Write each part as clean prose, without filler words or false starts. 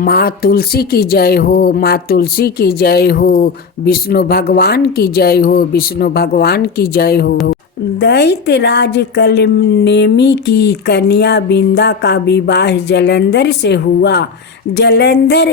माँ तुलसी की जय हो, माँ तुलसी की जय हो, विष्णु भगवान की जय हो, विष्णु भगवान की जय हो। दैत्यराज कलनेमी की कन्या बिंदा का विवाह जलंधर से हुआ। जलंधर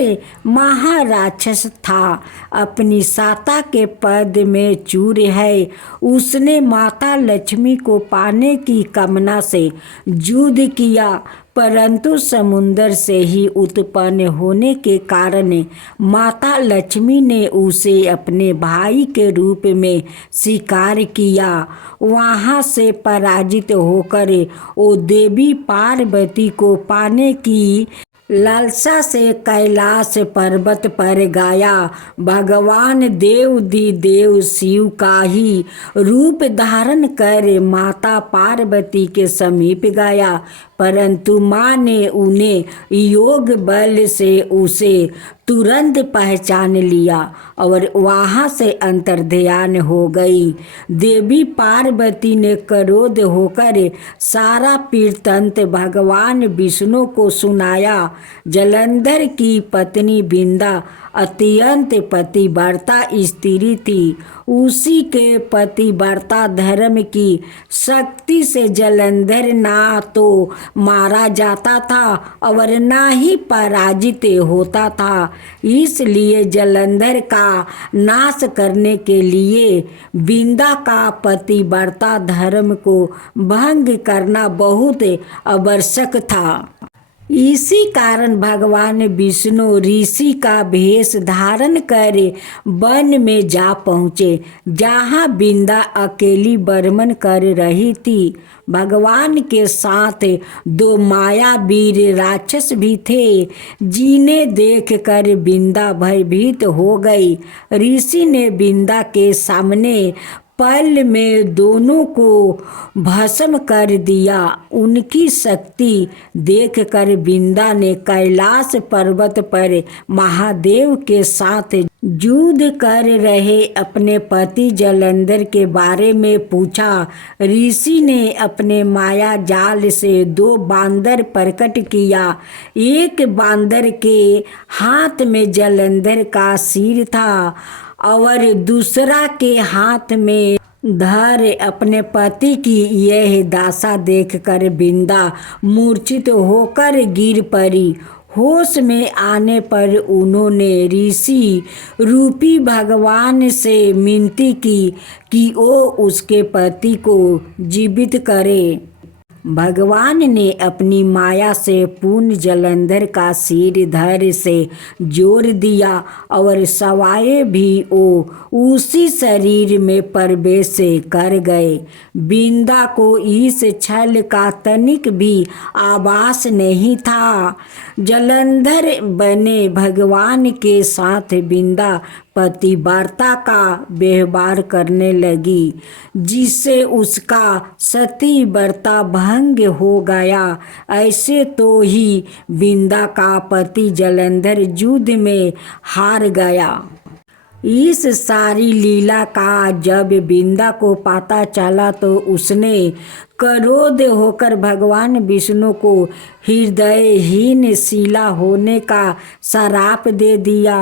महाराक्षस था, अपनी साता के पद में चूर है। उसने माता लक्ष्मी को पाने की कामना से युद्ध किया, परंतु समुद्र से ही उत्पन्न होने के कारण माता लक्ष्मी ने उसे अपने भाई के रूप में स्वीकार किया। वहाँ से पराजित होकर वो देवी पार्वती को पाने की लालसा से कैलाश पर्वत पर गया। भगवान देव शिव का ही रूप धारण कर माता पार्वती के समीप गया, परंतु माँ ने उन्हें योग बल से उसे तुरंत पहचान लिया और वहाँ से अंतर्ध्यान हो गई। देवी पार्वती ने क्रोध होकर सारा वृत्तांत भगवान विष्णु को सुनाया। जलंधर की पत्नी बिंदा अत्यंत पतिव्रता स्त्री थी। उसी के पतिव्रता धर्म की शक्ति से जलंधर ना तो मारा जाता था और ना ही पराजित होता था। इसलिए जलंधर का नाश करने के लिए बिंदा का पतिव्रता धर्म को भंग करना बहुत आवश्यक था। इसी कारण भगवान विष्णु ऋषि का भेष धारण कर वन में जा पहुँचे, जहाँ बिंदा अकेली बर्मन कर रही थी। भगवान के साथ दो मायावीर राक्षस भी थे, जिन्हें देखकर बिंदा भयभीत हो गई। ऋषि ने बिंदा के सामने पल में दोनों को भस्म कर दिया। उनकी शक्ति देखकर बिंदा ने कैलाश पर्वत पर महादेव के साथ युद्ध कर रहे अपने पति जलंधर के बारे में पूछा। ऋषि ने अपने माया जाल से दो बांदर प्रकट किया। एक बांदर के हाथ में जलंधर का सिर था और दूसरा के हाथ में धर। अपने पति की यह दशा देखकर बिंदा मूर्छित होकर गिर पड़ी। होश में आने पर उन्होंने ऋषि रूपी भगवान से विनती की कि वो उसके पति को जीवित करे। भगवान ने अपनी माया से पूर्ण जलंधर का सिर धर से जोड़ दिया और सवाए भी वो उसी शरीर में प्रवेश कर गए। बिंदा को इस छल का तनिक भी आभास नहीं था। जलंधर बने भगवान के साथ बिंदा पतिव्रता का व्यवहार करने लगी, जिससे उसका सतीव्रता भंग हो गया। ऐसे तो ही बिंदा का पति जलंधर युद्ध में हार गया। इस सारी लीला का जब बिंदा को पता चला तो उसने क्रोध होकर भगवान विष्णु को हृदयहीन शिला होने का श्राप दे दिया।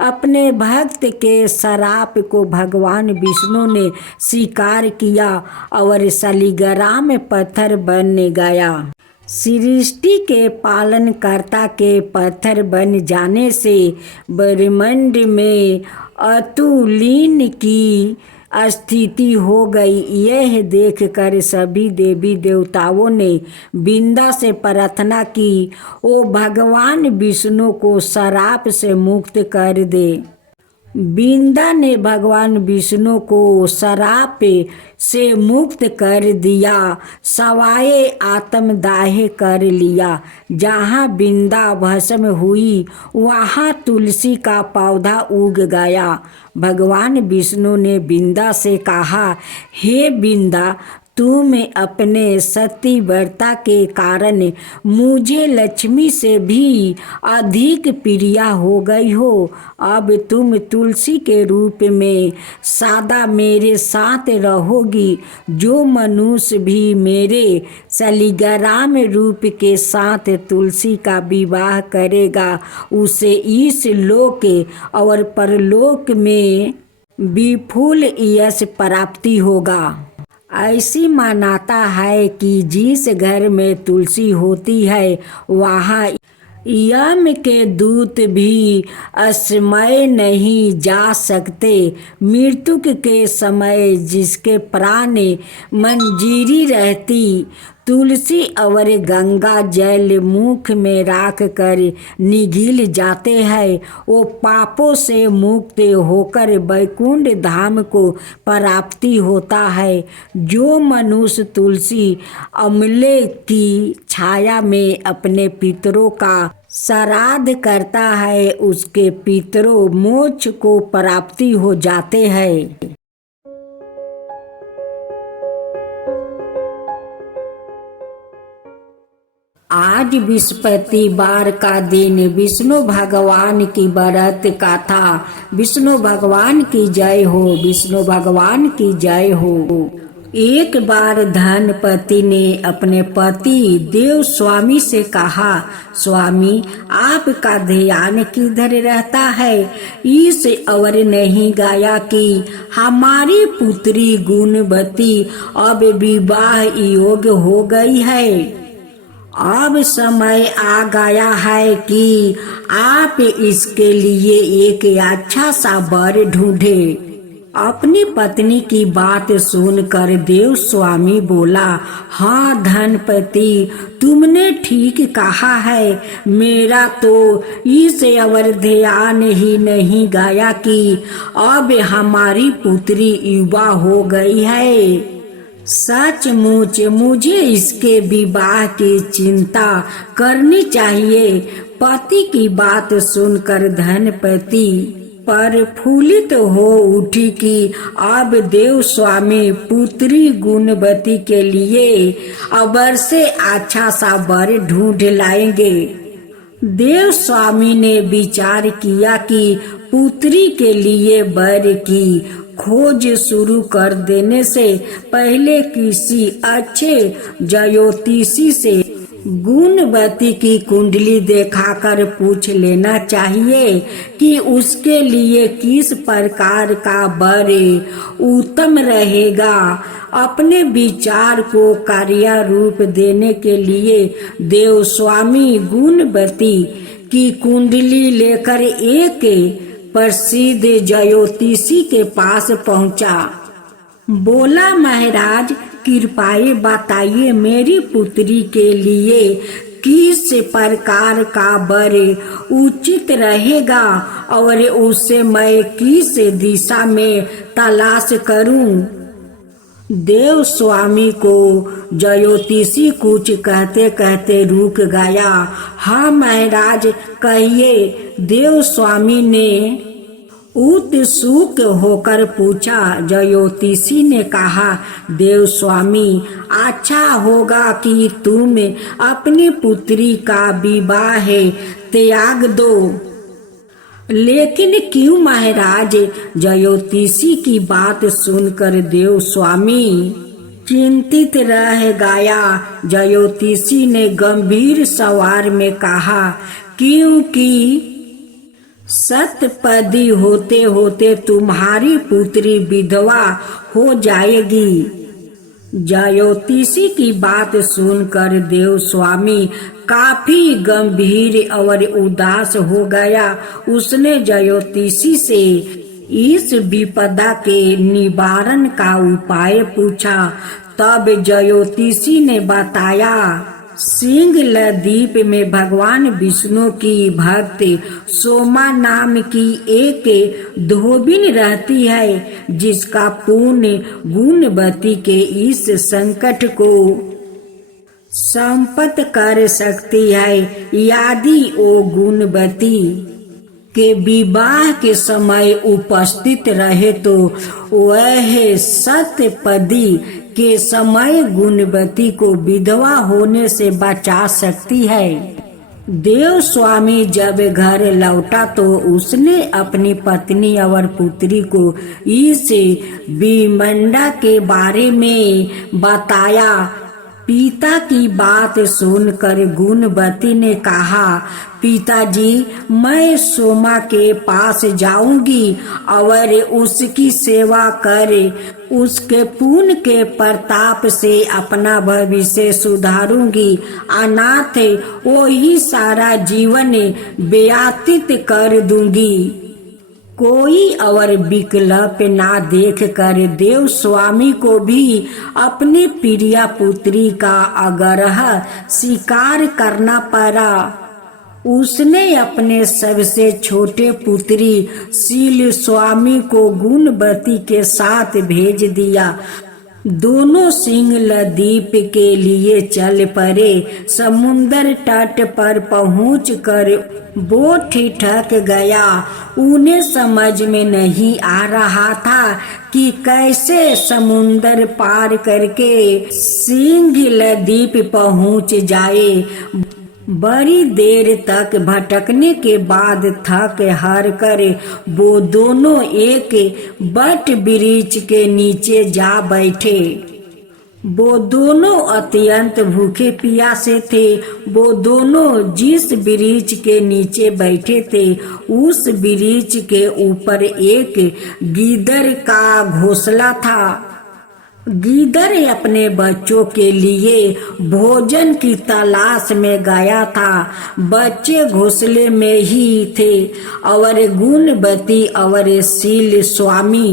अपने भक्त के श्राप को भगवान विष्णु ने स्वीकार किया और शालिग्राम पत्थर बन गया। सृष्टि के पालनकर्ता के पत्थर बन जाने से ब्रह्मांड में अतुलनीय की स्थिति हो गई। यह देखकर सभी देवी देवताओं ने बिंदा से प्रार्थना की, वो भगवान विष्णु को श्राप से मुक्त कर दे। बिंदा ने भगवान विष्णु को श्राप से मुक्त कर दिया, सवाए आत्मदाह कर लिया। जहाँ बिंदा भस्म हुई वहाँ तुलसी का पौधा उग गया। भगवान विष्णु ने बिंदा से कहा, हे बिंदा, तुम अपने सतीव्रता के कारण मुझे लक्ष्मी से भी अधिक प्रिया हो गई हो। अब तुम तुलसी के रूप में सदा मेरे साथ रहोगी। जो मनुष्य भी मेरे शालिग्राम रूप के साथ तुलसी का विवाह करेगा उसे इस लोक और परलोक में विपुल यश प्राप्ति होगा। ऐसी मान्यता है कि जिस घर में तुलसी होती है वहाँ यम के दूत भी असमय नहीं जा सकते। मृत्यु के समय जिसके प्राण मंजीरी रहती तुलसी और गंगा जल मुख में राख कर निगल जाते हैं, वो पापों से मुक्त होकर वैकुंठ धाम को प्राप्ति होता है। जो मनुष्य तुलसी अमले की छाया में अपने पितरों का श्राद्ध करता है उसके पितरों मोक्ष को प्राप्ति हो जाते हैं। आज बृहस्पतिवार का दिन विष्णु भगवान की व्रत कथा। विष्णु भगवान की जय हो, विष्णु भगवान की जय हो। एक बार धनपति ने अपने पति देव स्वामी से कहा, स्वामी आपका ध्यान किधर रहता है? इस और नहीं गाया कि हमारी पुत्री गुणवती अब विवाह योग्य हो गई है। अब समय आ गया है कि आप इसके लिए एक अच्छा सा वर ढूंढे। अपनी पत्नी की बात सुनकर देव स्वामी बोला, हाँ धनपति तुमने ठीक कहा है। मेरा तो इस अवर ध्यान ही नहीं गया कि अब हमारी पुत्री युवा हो गई है। सचमुच मुझे इसके विवाह की चिंता करनी चाहिए। पति की बात सुनकर धनपति प्रफुल्लित हो उठी कि अब देव स्वामी पुत्री गुणवती के लिए अवर से अच्छा सा वर ढूंढ लाएंगे। देव स्वामी ने विचार किया कि पुत्री के लिए वर की खोज शुरू कर देने से पहले किसी अच्छे ज्योतिषी से गुणवती की कुंडली दिखाकर पूछ लेना चाहिए कि उसके लिए किस प्रकार का वर उत्तम रहेगा। अपने विचार को कार्य रूप देने के लिए देव स्वामी गुणवती की कुंडली लेकर एक प्रसिद्ध ज्योतिषी के पास पहुंचा। बोला, महाराज कृपया बताइए मेरी पुत्री के लिए किस प्रकार का वर उचित रहेगा और उसे मैं किस दिशा में तलाश करूं। देव स्वामी को ज्योतिषी कुछ कहते कहते रुक गया। हाँ महाराज कहिए, देव स्वामी ने उत्सुक होकर पूछा। ज्योतिषी ने कहा, देव स्वामी अच्छा होगा कि तुम अपनी पुत्री का विवाह त्याग दो। लेकिन क्यों महाराज? ज्योतिषी की बात सुनकर देव स्वामी चिंतित रह गया। ज्योतिषी ने गंभीर स्वर में कहा, क्योंकि सतपदी होते होते तुम्हारी पुत्री विधवा हो जाएगी। ज्योतिषी की बात सुनकर देव स्वामी काफी गंभीर और उदास हो गया। उसने ज्योतिषी से इस विपदा के निवारण का उपाय पूछा। तब ज्योतिषी ने बताया, सिंहलद्वीप में भगवान विष्णु की भक्त सोमा नाम की एक धोबिन रहती है, जिसका पुण्य गुणवती के इस संकट को संपत्त कर सकती है। यदि वो गुणवती के विवाह के समय उपस्थित रहे तो वह सतपदी के समय गुणवती को विधवा होने से बचा सकती है। देव स्वामी जब घर लौटा तो उसने अपनी पत्नी और पुत्री को इस विमंडा के बारे में बताया। पिता की बात सुनकर गुणवती ने कहा, पिताजी, मैं सोमा के पास जाऊंगी और उसकी सेवा कर उसके पुण्य के प्रताप से अपना भविष्य सुधारूंगी। अनाथ वो ही सारा जीवन व्यतीत कर दूंगी। कोई और विकल्प ना देख कर देव स्वामी को भी अपनी प्रिय पुत्री का आग्रह स्वीकार करना पड़ा। उसने अपने सबसे छोटे पुत्री शील स्वामी को गुणवती के साथ भेज दिया। दोनों सिंगल द्वीप के लिए चल पड़े। समुद्र तट पर पहुंचकर वो ठिठक गया। उन्हें समझ में नहीं आ रहा था कि कैसे समुद्र पार करके सिंगल द्वीप पहुंच जाए। बड़ी देर तक भटकने के बाद थक हार कर वो दोनों एक बट वृक्ष के नीचे जा बैठे। वो दोनों अत्यंत भूखे प्यासे थे। वो दोनों जिस वृक्ष के नीचे बैठे थे उस वृक्ष के ऊपर एक गीदड़ का घोंसला था। गीदड़ अपने बच्चों के लिए भोजन की तलाश में गया था। बच्चे घोंसले में ही थे और गुणवती और शील स्वामी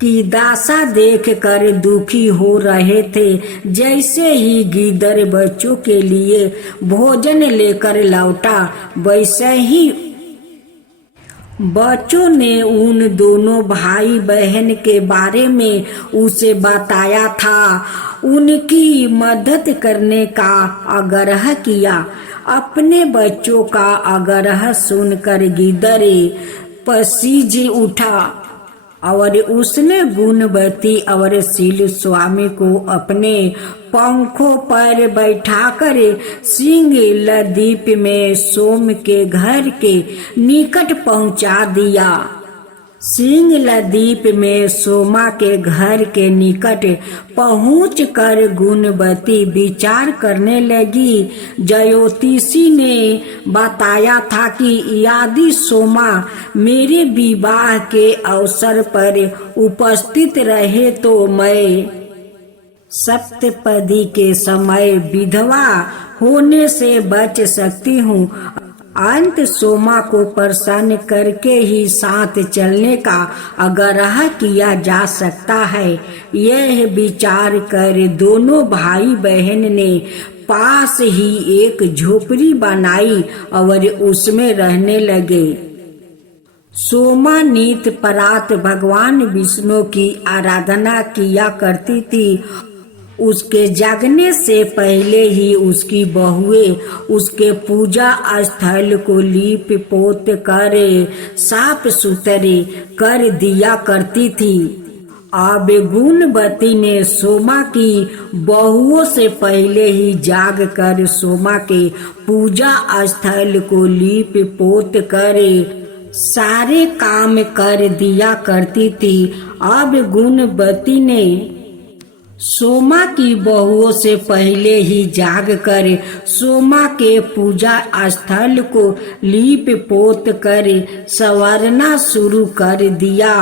की दशा देखकर दुखी हो रहे थे। जैसे ही गीदड़ बच्चों के लिए भोजन लेकर लौटा वैसे ही बच्चों ने उन दोनों भाई बहन के बारे में उसे बताया था। उनकी मदद करने का आग्रह किया। अपने बच्चों का आग्रह सुनकर गिद्दर पसीज उठा और उसने गुणवती और शील स्वामी को अपने पंखों पर बैठाकर सिंगल द्वीप में सोम के घर के निकट पहुंचा दिया। सिंगल द्वीप में सोमा के घर के निकट पहुंचकर गुणवती विचार करने लगी। ज्योतिषी ने बताया था कि यदि सोमा मेरे विवाह के अवसर पर उपस्थित रहे तो मैं सप्तपदी के समय विधवा होने से बच सकती हूँ। अंत सोमा को प्रसन्न करके ही साथ चलने का आग्रह किया जा सकता है। यह विचार कर दोनों भाई बहन ने पास ही एक झोपड़ी बनाई और उसमें रहने लगे। सोमा नित प्रात भगवान विष्णु की आराधना किया करती थी। उसके जागने से पहले ही उसकी बहुएं उसके पूजा स्थल को लीप पोत कर साफ सुथरे कर दिया करती थी। अब गुणवती ने सोमा की बहुओं से पहले ही जाग कर सोमा के पूजा स्थल को लीप पोत कर सारे काम कर दिया करती थी। अब गुणवती ने सोमा की बहुओं से पहले ही जाग कर सोमा के पूजा स्थल को लीप पोत कर संवारना शुरू कर दिया।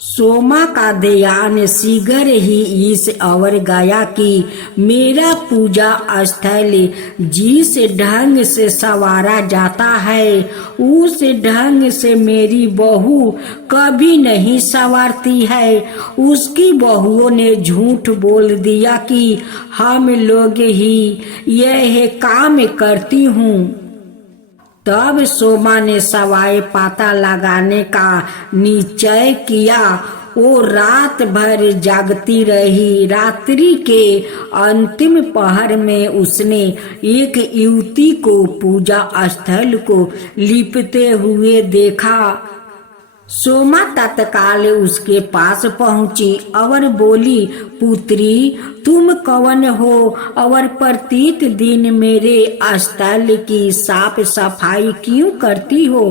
सोमा का ध्यान शीघ्र ही इस ओर गया कि मेरा पूजा स्थल जिस ढंग से संवारा जाता है उस ढंग से मेरी बहू कभी नहीं संवारती है। उसकी बहुओं ने झूठ बोल दिया कि हम लोग ही यह काम करती हूँ। तब सोमा ने सवाए पाता लगाने का निश्चय किया। वो रात भर जागती रही। रात्रि के अंतिम पहर में उसने एक युवती को पूजा स्थल को लिपते हुए देखा। सोमा तत्काल उसके पास पहुंची और बोली, पुत्री तुम कौन हो और प्रत्येक दिन मेरे स्थल की साफ सफाई क्यों करती हो?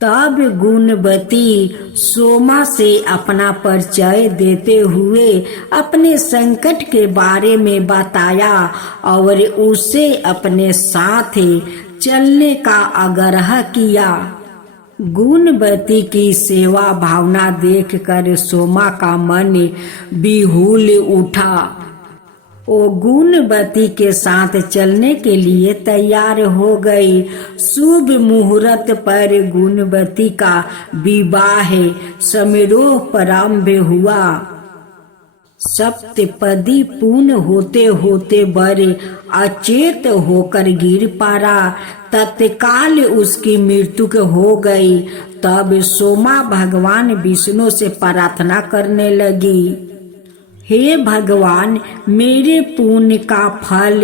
तब गुणवती सोमा से अपना परिचय देते हुए अपने संकट के बारे में बताया और उसे अपने साथ चलने का आग्रह किया। गुणवती की सेवा भावना देखकर सोमा का मन बिहुल उठा। वो गुणवती के साथ चलने के लिए तैयार हो गई। शुभ मुहूर्त पर गुणवती का विवाह समारोह प्रारंभ हुआ। सप्तपदी पूर्ण होते होते वर अचेत होकर गिर पड़ा। तत्काल उसकी मृत्यु हो गई। तब सोमा भगवान विष्णु से प्रार्थना करने लगी, हे भगवान, मेरे पुण्य का फल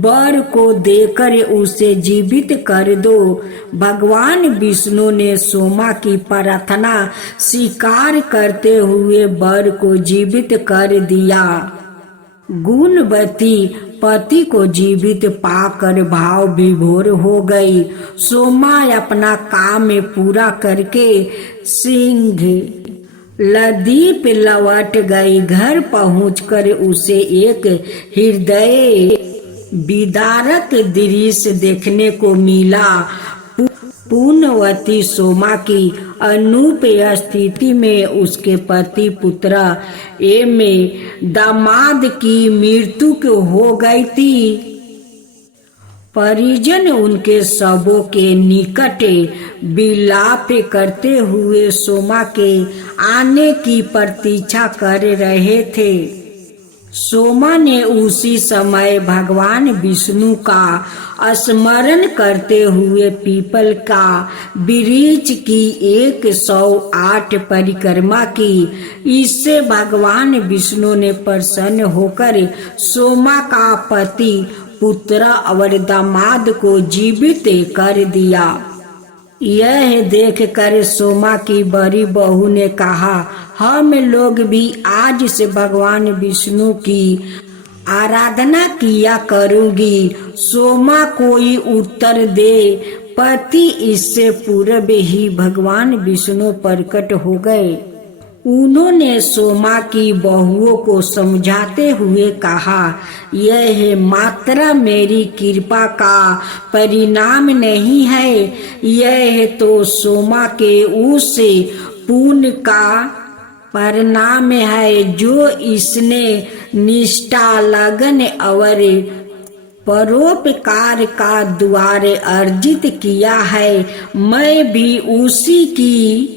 वर को देकर उसे जीवित कर दो। भगवान विष्णु ने सोमा की प्रार्थना स्वीकार करते हुए वर को जीवित कर दिया। गुणवती पति को जीवित पाकर भाव विभोर हो गई। सोमा अपना काम पूरा करके सिंह लदीप लौट गई। घर पहुंचकर उसे एक हृदय विदारक दृश्य देखने को मिला। पुण्यवती सोमा की अनूप स्थिति में उसके पति पुत्र एवं दामाद की मृत्यु हो गई थी। परिजन उनके शवों के निकट विलाप करते हुए सोमा के आने की प्रतीक्षा कर रहे थे। सोमा ने उसी समय भगवान विष्णु का स्मरण करते हुए पीपल का वृक्ष की 108 परिक्रमा की। इससे भगवान विष्णु ने प्रसन्न होकर सोमा का पति पुत्र और दामाद को जीवित कर दिया। यह देखकर सोमा की बड़ी बहू ने कहा, हम लोग भी आज से भगवान विष्णु की आराधना किया करूंगी। सोमा कोई उत्तर दे पति इससे पूर्व ही भगवान विष्णु प्रकट हो गए। उन्होंने सोमा की बहुओं को समझाते हुए कहा, यह मात्र मेरी कृपा का परिणाम नहीं है, यह तो सोमा के उस पुण्य का परिणाम है जो इसने निष्ठा, लगन और परोपकार का द्वारा अर्जित किया है। मैं भी उसी की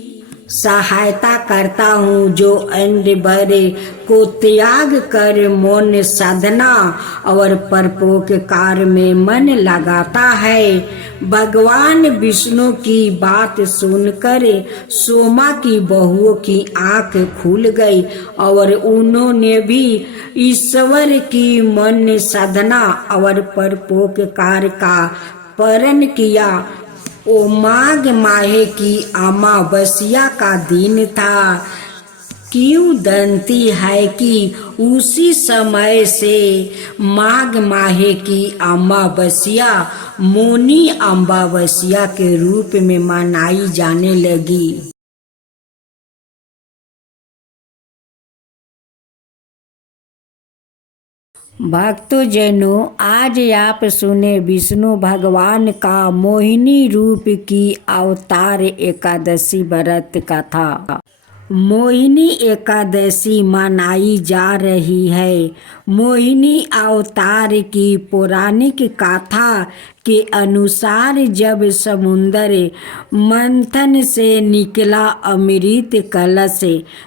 सहायता करता हूँ जो अन्य बड़े को त्याग कर मौन साधना और परोपकार में मन लगाता है। भगवान विष्णु की बात सुनकर सोमा की बहुओं की आंख खुल गई और उन्होंने भी ईश्वर की मन साधना और परोपकार का पालन किया। ओ माघ माह की अमावस्या का दिन था। किंवदंती है कि उसी समय से माघ माह की अमावस्या मौनी अमावस्या के रूप में मनाई जाने लगी। भक्तजनों, आज आप सुने विष्णु भगवान का मोहिनी रूप की अवतार एकादशी व्रत कथा। मोहिनी एकादशी मनाई जा रही है। मोहिनी अवतार की पौराणिक कथा के अनुसार जब समुद्र मंथन से निकला अमृत कलश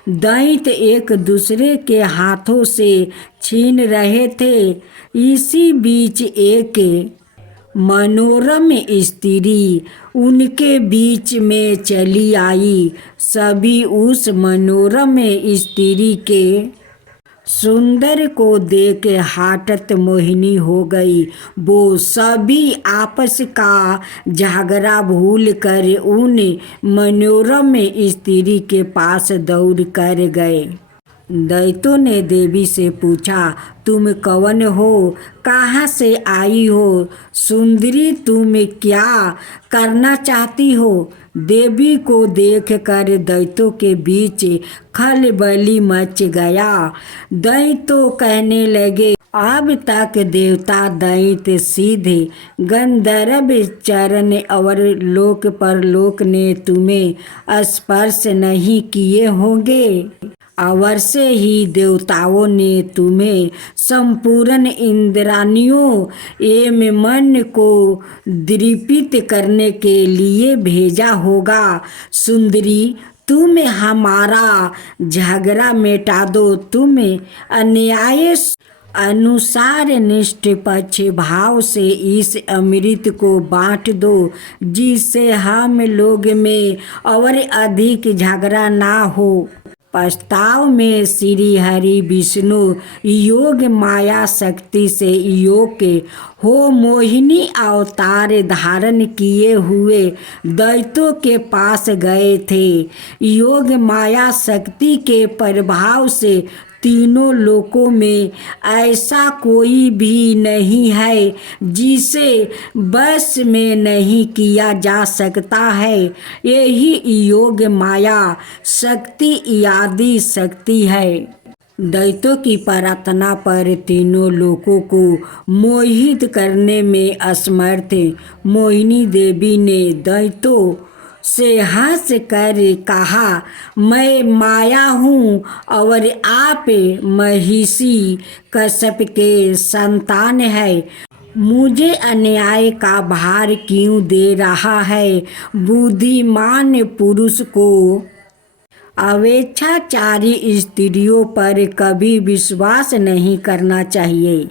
दैत्य एक दूसरे के हाथों से छीन रहे थे। इसी बीच एक मनोरम स्त्री उनके बीच में चली आई। सभी उस मनोरम स्त्री के सुंदर को देख हाटत मोहिनी हो गई। वो सभी आपस का झगड़ा भूल कर उन मनोरम स्त्री के पास दौड़ कर गए। दैत्यों ने देवी से पूछा, तुम कौन हो, कहाँ से आई हो, सुंदरी तुम क्या करना चाहती हो। देवी को देखकर दैत्यों के बीच खलबली मच गया। दैत्य कहने लगे, अब तक देवता दैत्य सीधे गंधर्व चरण और लोक परलोक ने तुम्हें स्पर्श नहीं किए होंगे। अवश्य ही देवताओं ने तुम्हें संपूर्ण इंद्रानियों एवं मन को दीपित करने के लिए भेजा होगा। सुंदरी, तुम हमारा झगड़ा मिटा दो। तुम अन्याय अनुसार निष्पक्ष भाव से इस अमृत को बांट दो, जिससे हम लोग में और अधिक झगड़ा ना हो। प्रस्ताव में श्री हरि विष्णु योग माया शक्ति से योग के हो मोहिनी अवतार धारण किए हुए दैत्यों के पास गए थे। योग माया शक्ति के प्रभाव से तीनों लोकों में ऐसा कोई भी नहीं है जिसे बस में नहीं किया जा सकता है। यही योग माया शक्ति आदि शक्ति है। दैत्यों की प्रार्थना पर तीनों लोगों को मोहित करने में असमर्थ मोहिनी देवी ने दैत्यों से हंस कर कहा, मैं माया हूँ और आप महिषी कश्यप के संतान है। मुझे अन्याय का भार क्यों दे रहा है। बुद्धिमान पुरुष को अवेच्छाचारी स्त्रियों पर कभी विश्वास नहीं करना चाहिए।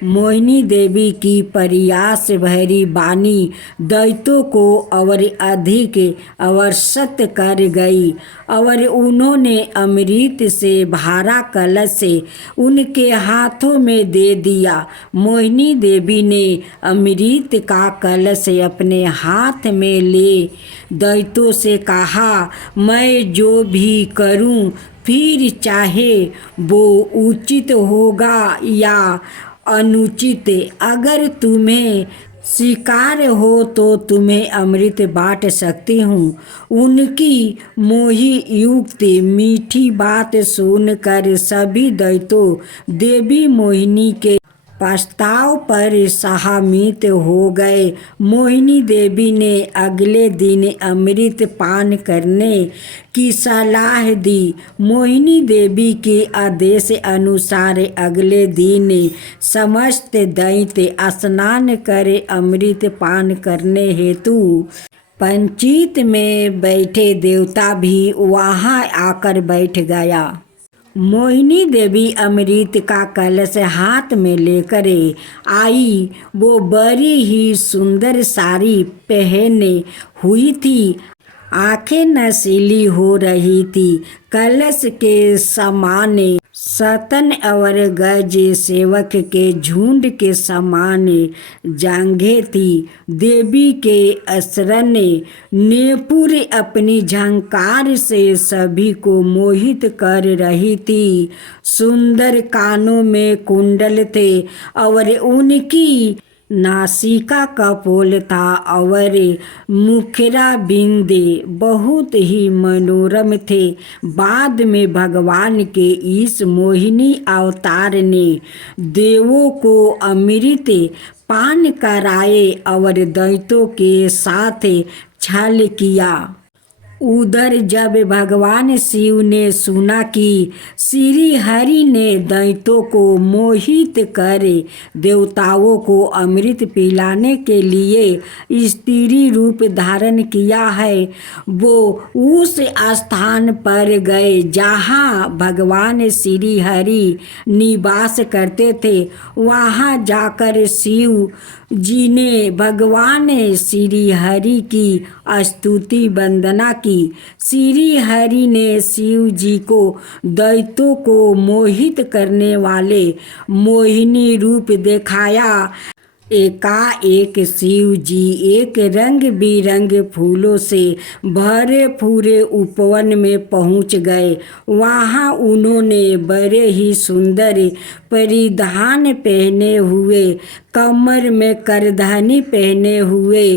मोहिनी देवी की प्रयास भरी वाणी दैत्यों को और अधिक अवशत कर गई और उन्होंने अमृत से भरा कलश से उनके हाथों में दे दिया। मोहिनी देवी ने अमृत का कलश अपने हाथ में ले दैत्यों से कहा, मैं जो भी करूं फिर चाहे वो उचित होगा या अनुचित, अगर तुम्हें स्वीकार हो तो तुम्हें अमृत बांट सकती हूँ। उनकी मोही युक्ति मीठी बात सुनकर सभी दैत्यों देवी मोहिनी के प्रस्ताव पर सहमत हो गए। मोहिनी देवी ने अगले दिन अमृत पान करने की सलाह दी। मोहिनी देवी के आदेश अनुसार अगले दिन समस्त दैत्य स्नान कर अमृत पान करने हेतु पंचित में बैठे। देवता भी वहां आकर बैठ गया। मोहिनी देवी अमृत का कलश हाथ में लेकर आई। वो बड़ी ही सुंदर साड़ी पहने हुई थी, आंखें नशीली हो रही थी। कलश के समान सतन और गज सेवक के झुंड के समान जांघें थी। देवी के असरन नेपुर अपनी झंकार से सभी को मोहित कर रही थी। सुंदर कानों में कुंडल थे और उनकी नासिका कपोल था और मुखरा बिंदे बहुत ही मनोरम थे। बाद में भगवान के इस मोहिनी अवतार ने देवों को अमृत पान कराए और दैत्यों के साथ छल किया। उधर जब भगवान शिव ने सुना कि श्री हरि ने दैत्यों को मोहित कर देवताओं को अमृत पिलाने के लिए स्त्री रूप धारण किया है, वो उस स्थान पर गए जहाँ भगवान श्री हरि निवास करते थे। वहाँ जाकर शिव जी ने भगवान श्री हरि की स्तुति वंदना की की। श्री हरि ने शिव जी को दैत्यों को मोहित करने वाले मोहिनी रूप दिखाया। एकाएक शिव जी एक रंग बिरंग फूलों से भरे पूरे उपवन में पहुंच गए। वहां उन्होंने बड़े ही सुंदर परिधान पहने हुए, कमर में करधनी पहने हुए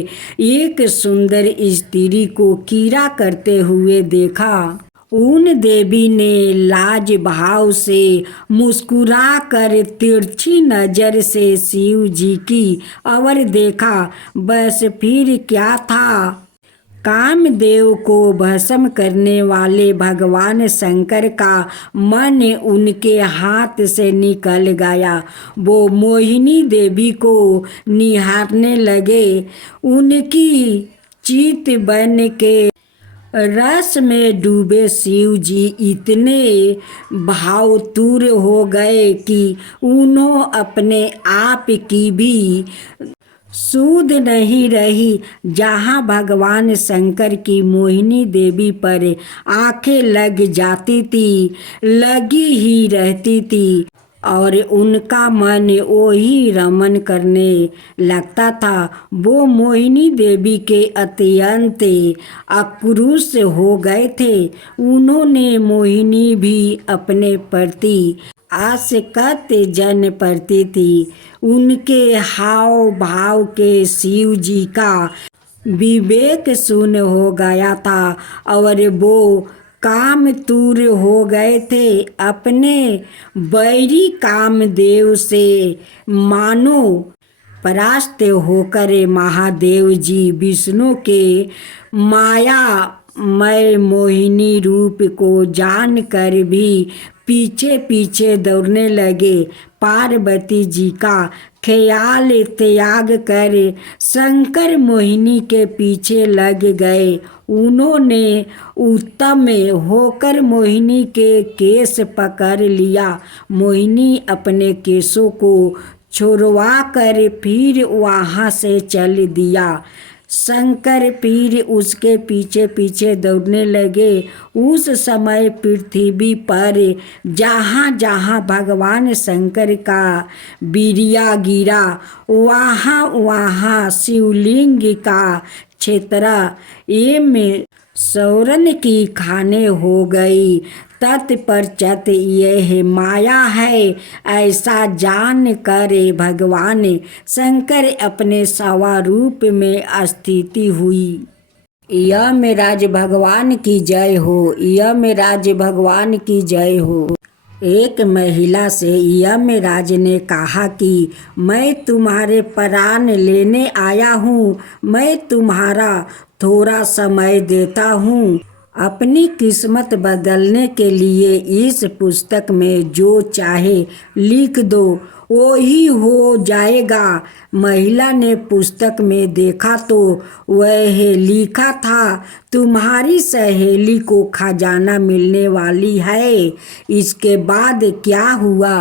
एक सुंदर स्त्री को कीड़ा करते हुए देखा। उन देवी ने लाज भाव से मुस्कुरा कर तिरछी नजर से शिव जी की और देखा। बस फिर क्या था, कामदेव को भस्म करने वाले भगवान शंकर का मन उनके हाथ से निकल गया। वो मोहिनी देवी को निहारने लगे। उनकी चित बन के रस में डूबे शिव जी इतने भावतुर हो गए कि उन्होंने अपने आप की भी सूध नहीं रही। जहाँ भगवान शंकर की मोहिनी देवी पर आंखें लग जाती थी, लगी ही रहती थी और उनका मन वही रमन करने लगता था। वो मोहिनी देवी के अत्यंत आक्रोश हो गए थे। उन्होंने मोहिनी भी अपने प्रति आसक्त जन पड़ती थी। उनके हाव भाव के शिव जी का विवेक शून्य हो गया था और वो कामतुर हो गए थे। अपने बैरी कामदेव से मानो परास्त होकर महादेव जी विष्णु के मायामय मोहिनी रूप को जानकर भी पीछे पीछे दौड़ने लगे। पार्वती जी का ख्याल त्याग कर शंकर मोहिनी के पीछे लग गए। उन्होंने उत्तम होकर मोहिनी के केस पकड़ लिया। मोहिनी अपने केसों को छुड़वा कर फिर वहाँ से चल दिया। शंकर फिर उसके पीछे पीछे दौड़ने लगे। उस समय पृथ्वी पर जहाँ जहाँ भगवान शंकर का बीरिया गिरा, वहाँ वहाँ शिवलिंग का क्षेत्र एवं सौरन की खाने हो गई। तत्पश्चात यह माया है ऐसा जान कर भगवान शंकर अपने स्वरूप में स्थिति हुई। यमराज भगवान की जय हो, यमराज भगवान की जय हो। एक महिला से यमराज ने कहा कि मैं तुम्हारे प्राण लेने आया हूँ, मैं तुम्हारा थोड़ा समय देता हूँ। अपनी किस्मत बदलने के लिए इस पुस्तक में जो चाहे लिख दो, वो ही हो जाएगा। महिला ने पुस्तक में देखा तो वह लिखा था, तुम्हारी सहेली को खजाना मिलने वाली है। इसके बाद क्या हुआ?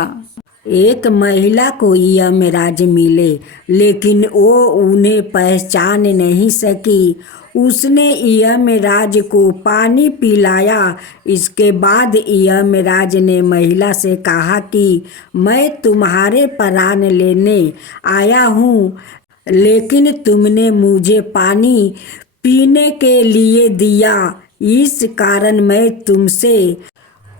एक महिला को यमराज मिले, लेकिन वो उन्हें पहचान नहीं सकी। उसने यमराज को पानी पिलाया। इसके बाद यमराज ने महिला से कहा कि मैं तुम्हारे प्राण लेने आया हूँ, लेकिन तुमने मुझे पानी पीने के लिए दिया, इस कारण मैं तुमसे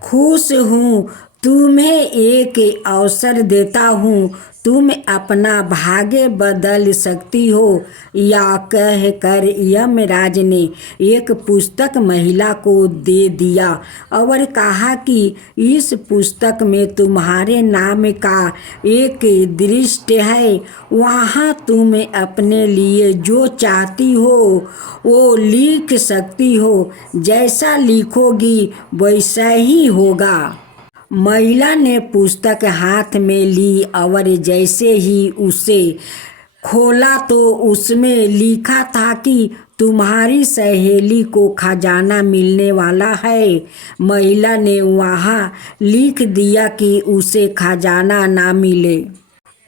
खुश हूँ। तुम्हें एक अवसर देता हूँ, तुम अपना भाग्य बदल सकती हो। या कहकर यमराज ने एक पुस्तक महिला को दे दिया और कहा कि इस पुस्तक में तुम्हारे नाम का एक दृष्टि है। वहाँ तुम अपने लिए जो चाहती हो वो लिख सकती हो। जैसा लिखोगी वैसा ही होगा। महिला ने पुस्तक हाथ में ली और जैसे ही उसे खोला तो उसमें लिखा था कि तुम्हारी सहेली को खजाना मिलने वाला है। महिला ने वहाँ लिख दिया कि उसे खजाना ना मिले।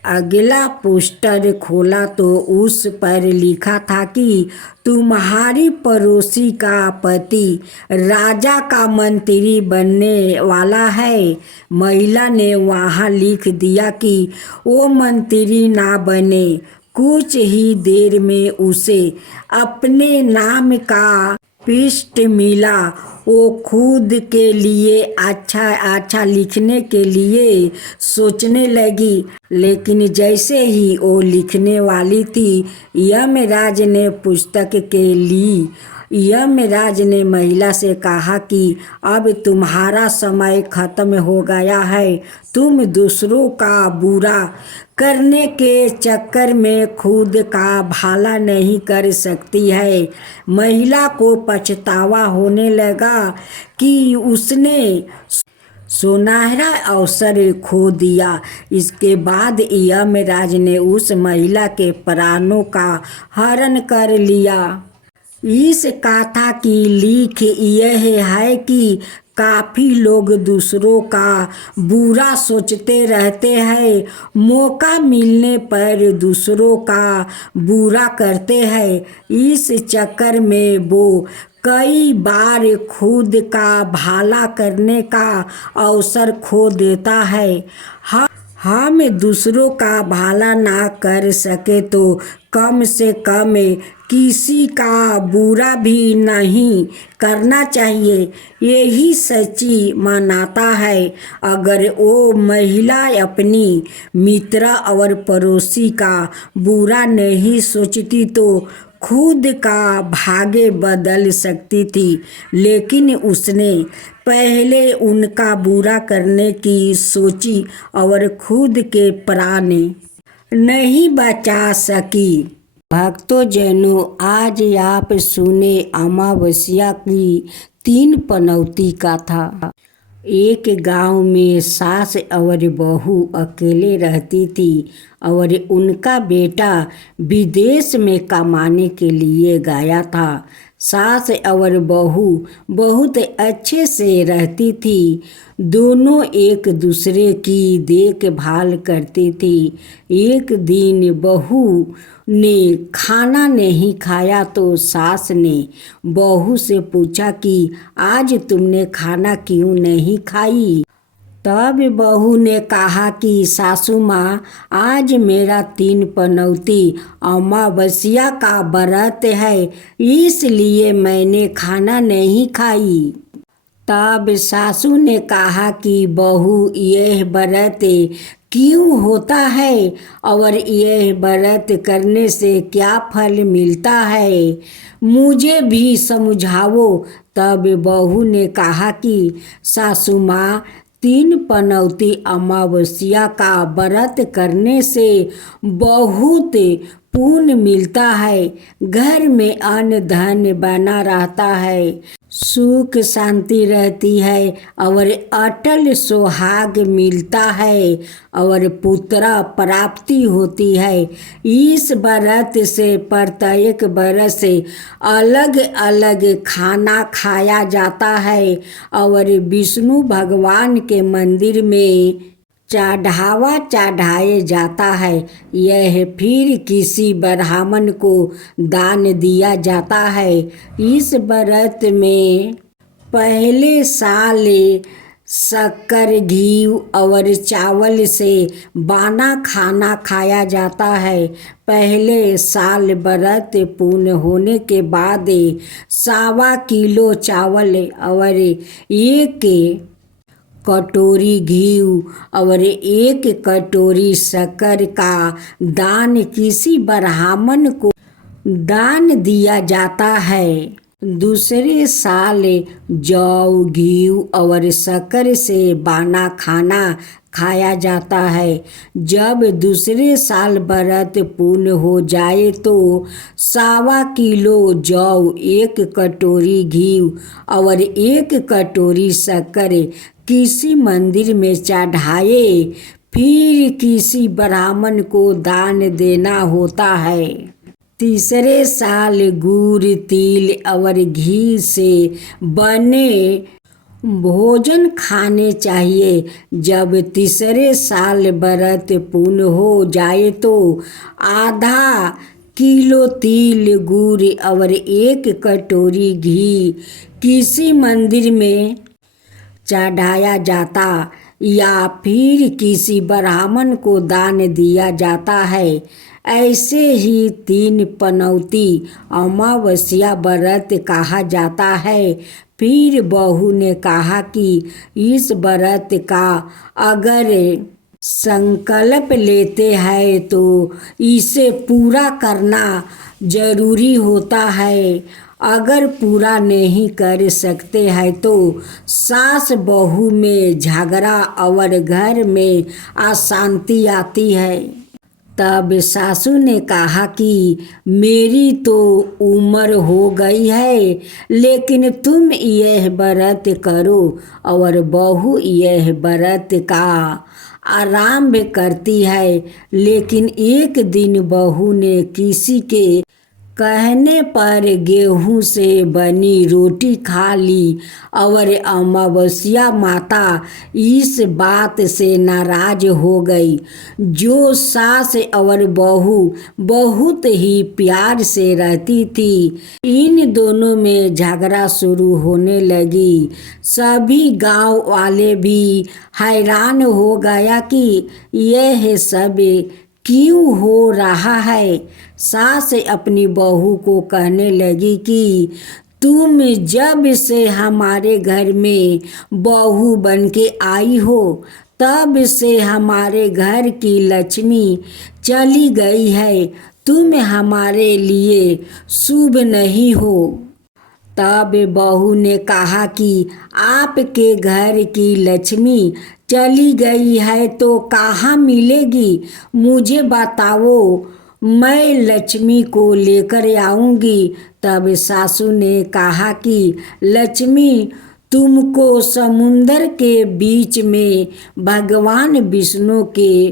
अगला पोस्टर खोला तो उस पर लिखा था कि तुम्हारी पड़ोसी का पति राजा का मंत्री बनने वाला है। महिला ने वहाँ लिख दिया कि वो मंत्री ना बने। कुछ ही देर में उसे अपने नाम का पृष्ठ मिला। वो खुद के लिए अच्छा लिखने के लिए सोचने लगी, लेकिन जैसे ही वो लिखने वाली थी, यमराज ने पुस्तक के ली। यमराज ने महिला से कहा कि अब तुम्हारा समय खत्म हो गया है। तुम दूसरों का बुरा करने के चक्कर में खुद का भला नहीं कर सकती है। महिला को पछतावा होने लगा कि उसने सुनहरा अवसर खो दिया। इसके बाद यमराज ने उस महिला के प्राणों का हरण कर लिया। इस कथा की लिख यह है कि काफ़ी लोग दूसरों का बुरा सोचते रहते हैं, मौका मिलने पर दूसरों का बुरा करते हैं। इस चक्कर में वो कई बार खुद का भला करने का अवसर खो देता है। हम दूसरों का भला ना कर सके तो कम से कम किसी का बुरा भी नहीं करना चाहिए। यही सच्ची मानवता है। अगर वो महिला अपनी मित्र और पड़ोसी का बुरा नहीं सोचती तो खुद का भाग्य बदल सकती थी, लेकिन उसने पहले उनका बुरा करने की सोची और खुद के प्राण नहीं बचा सकी। भक्तों जनों, आज आप सुने अमावस्या की 3 पनौती कथा। एक गांव में सास और बहू अकेले रहती थी और उनका बेटा विदेश में कमाने के लिए गया था। सास और बहू बहुत अच्छे से रहती थी। दोनों एक दूसरे की देखभाल करती थी। एक दिन बहू ने खाना नहीं खाया तो सास ने बहू से पूछा कि आज तुमने खाना क्यों नहीं खाई। तब बहू ने कहा कि सासू माँ, आज मेरा 3 पनौती अमावस्या का व्रत है, इसलिए मैंने खाना नहीं खाई। तब सासू ने कहा कि बहू, यह व्रत क्यों होता है और यह व्रत करने से क्या फल मिलता है, मुझे भी समझाओ। तब बहू ने कहा कि सासू माँ, 3 पनौती अमावस्या का व्रत करने से बहुत पुण्य मिलता है। घर में अन्न धन बना रहता है, सुख शांति रहती है और अटल सुहाग मिलता है और पुत्र प्राप्ति होती है। इस व्रत से प्रत्येक वर्ष अलग अलग खाना खाया जाता है और विष्णु भगवान के मंदिर में चढ़ावा चढ़ाए जाता है। यह फिर किसी ब्राह्मण को दान दिया जाता है। इस व्रत में पहले साल शक्कर, घी और चावल से बना खाना खाया जाता है। पहले साल व्रत पूर्ण होने के बाद 1.25 किलो चावल और 1 कटोरी घी और 1 कटोरी शक्कर का दान किसी ब्राह्मण को दान दिया जाता है। दूसरे साल जौ, घी और शक्कर से बना खाना खाया जाता है। जब दूसरे साल व्रत पूर्ण हो जाए तो 1.25 किलो जौ, 1 कटोरी घी और 1 कटोरी शक्कर किसी मंदिर में चढ़ाए, फिर किसी ब्राह्मण को दान देना होता है। तीसरे साल गुड़, तिल और घी से बने भोजन खाने चाहिए। जब तीसरे साल व्रत पूर्ण हो जाए तो आधा किलो तिल गुड़ और 1 कटोरी घी किसी मंदिर में चढ़ाया जाता या फिर किसी ब्राह्मण को दान दिया जाता है। ऐसे ही 3 पनौती अमावस्या व्रत कहा जाता है। फिर बहू ने कहा कि इस व्रत का अगर संकल्प लेते हैं तो इसे पूरा करना जरूरी होता है। अगर पूरा नहीं कर सकते हैं तो सास बहू में झगड़ा और घर में अशांति आती है। तब सासू ने कहा कि मेरी तो उम्र हो गई है, लेकिन तुम यह व्रत करो। और बहू यह व्रत का आरंभ करती है। लेकिन एक दिन बहू ने किसी के कहने पर गेहूं से बनी रोटी खा ली और अमावस्या माता इस बात से नाराज हो गई। जो सास और बहू बहुत ही प्यार से रहती थी, इन दोनों में झगड़ा शुरू होने लगी। सभी गांव वाले भी हैरान हो गया कि यह सब क्यों हो रहा है। सास अपनी बहू को कहने लगी कि तुम जब से हमारे घर में बहू बन के आई हो तब से हमारे घर की लक्ष्मी चली गई है। तुम हमारे लिए शुभ नहीं हो। तब बहू ने कहा कि आपके घर की लक्ष्मी चली गई है तो कहाँ मिलेगी, मुझे बताओ, मैं लक्ष्मी को लेकर आऊंगी। तब सासू ने कहा कि लक्ष्मी तुमको समुंदर के बीच में भगवान विष्णु के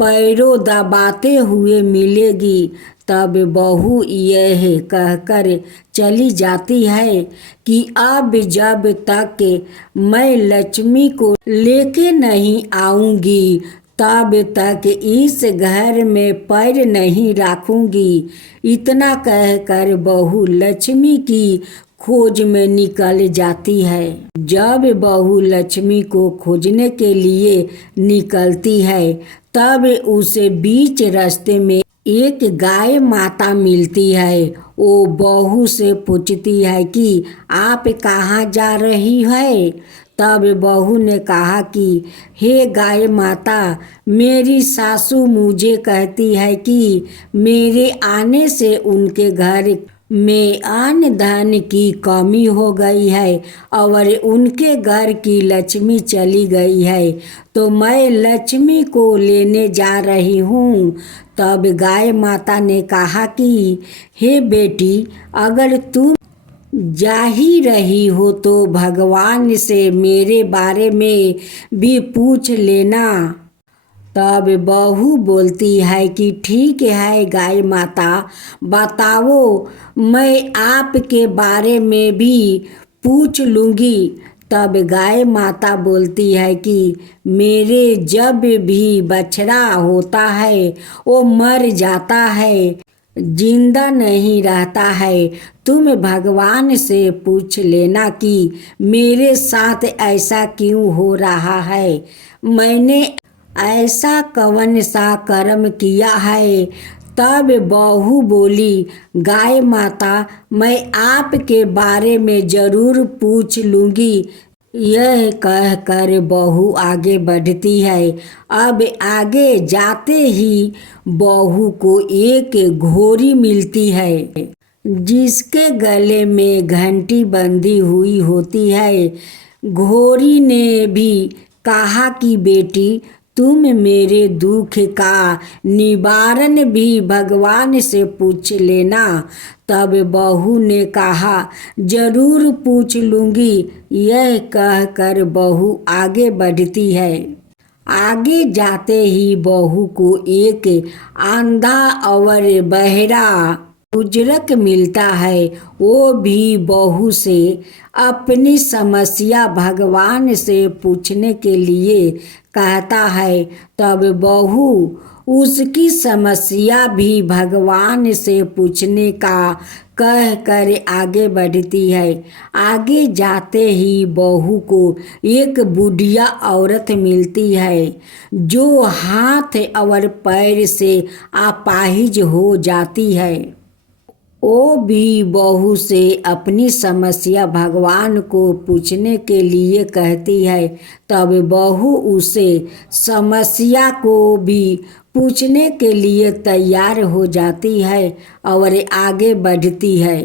पैरों दबाते हुए मिलेगी। तब बहू यह कहकर चली जाती है कि अब जब तक मैं लक्ष्मी को लेके नहीं आऊंगी तब तक इस घर में पैर नहीं रखूंगी। इतना कहकर बहू लक्ष्मी की खोज में निकल जाती है। जब बहू लक्ष्मी को खोजने के लिए निकलती है तब उसे बीच रास्ते में एक गाय माता मिलती है। वो बहू से पूछती है कि आप कहाँ जा रही है। तब बहू ने कहा कि हे गाय माता, मेरी सासू मुझे कहती है कि मेरे आने से उनके घर में अन्न धन की कमी हो गई है और उनके घर की लक्ष्मी चली गई है, तो मैं लक्ष्मी को लेने जा रही हूँ। तब गाय माता ने कहा कि हे बेटी, अगर तुम जा ही रही हो तो भगवान से मेरे बारे में भी पूछ लेना। तब बहू बोलती है कि ठीक है गाय माता, बताओ, मैं आपके बारे में भी पूछ लूँगी। तब गाय माता बोलती है कि मेरे जब भी बछड़ा होता है वो मर जाता है, जिंदा नहीं रहता है। तुम भगवान से पूछ लेना कि मेरे साथ ऐसा क्यों हो रहा है, मैंने ऐसा कौन सा कर्म किया है। तब बहू बोली, गाय माता, मैं आपके बारे में ज़रूर पूछ लूँगी। यह कहकर बहू आगे बढ़ती है। अब आगे जाते ही बहू को एक घोड़ी मिलती है जिसके गले में घंटी बंधी हुई होती है। घोड़ी ने भी कहा कि बेटी, तुम मेरे दुख का निवारण भी भगवान से पूछ लेना। तब बहू ने कहा, जरूर पूछ लूँगी। यह कहकर बहू आगे बढ़ती है। आगे जाते ही बहू को एक अंधा और बहरा उजरक मिलता है वो भी बहू से अपनी समस्या भगवान से पूछने के लिए कहता है। तब बहू उसकी समस्या भी भगवान से पूछने का कह कर आगे बढ़ती है। आगे जाते ही बहू को एक बुढ़िया औरत मिलती है जो हाथ और पैर से अपाहिज हो जाती है। वो भी बहू से अपनी समस्या भगवान को पूछने के लिए कहती है। तब बहू उसे समस्या को भी पूछने के लिए तैयार हो जाती है और आगे बढ़ती है।